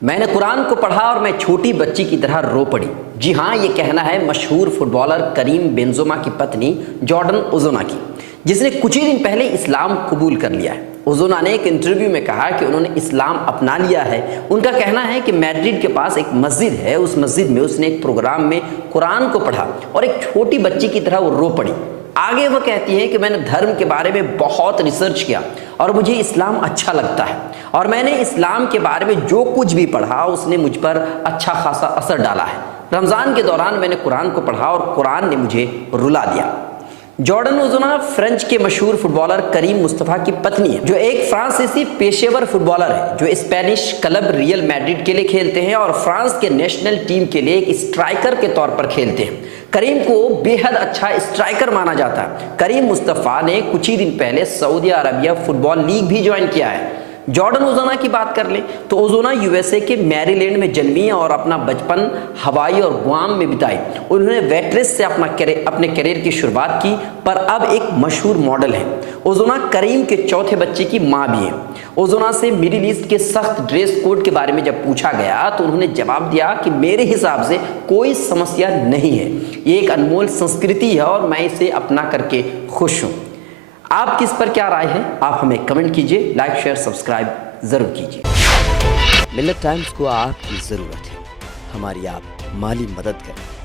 मैंने कुरान को पढ़ा और मैं छोटी बच्ची की तरह रो पड़ी। जी हाँ, ये कहना है मशहूर फुटबॉलर करीम बेंजेमा की पत्नी जॉर्डन ओज़ोना की, जिसने कुछ ही दिन पहले इस्लाम कबूल कर लिया है। ओज़ोना ने एक इंटरव्यू में कहा कि उन्होंने इस्लाम अपना लिया है। उनका कहना है कि मैड्रिड के पास एक मस्जिद है, उस मस्जिद में उसने एक प्रोग्राम में कुरान को पढ़ा और एक छोटी बच्ची की तरह वो रो पड़ी। आगे वो कहती है कि मैंने धर्म के बारे में बहुत रिसर्च किया और मुझे इस्लाम अच्छा लगता है और मैंने इस्लाम के बारे में जो कुछ भी पढ़ा उसने मुझ पर अच्छा खासा असर डाला है। रमज़ान के दौरान मैंने कुरान को पढ़ा और कुरान ने मुझे रुला दिया। जॉर्डन ओज़ोना फ्रेंच के मशहूर फुटबॉलर करीम मुस्तफ़ा की पत्नी है, जो एक फ्रांसीसी पेशेवर फुटबॉलर है जो स्पेनिश क्लब रियल मैड्रिड के लिए खेलते हैं और फ्रांस के नेशनल टीम के लिए एक स्ट्राइकर के तौर पर खेलते हैं। करीम को बेहद अच्छा स्ट्राइकर माना जाता है। करीम मुस्तफ़ा ने कुछ ही दिन पहले सऊदी अरबिया फुटबॉल लीग भी ज्वाइन किया है। जॉर्डन ओज़ोना की बात कर लें तो ओज़ोना यूएसए के मैरीलैंड में जन्मी और अपना बचपन हवाई और गुआम में बिताई। उन्होंने वेट्रेस से अपने करियर की शुरुआत की, पर अब एक मशहूर मॉडल है। ओज़ोना करीम के चौथे बच्चे की मां भी है। ओज़ोना से मिडिल ईस्ट के सख्त ड्रेस कोड के बारे में जब पूछा गया तो उन्होंने जवाब दिया कि मेरे हिसाब से कोई समस्या नहीं है, ये एक अनमोल संस्कृति है और मैं इसे अपना करके खुश हूँ। आप किस पर क्या राय है, आप हमें कमेंट कीजिए, लाइक शेयर सब्सक्राइब जरूर कीजिए। मिल्लत टाइम्स को आपकी ज़रूरत है, हमारी आप माली मदद करें।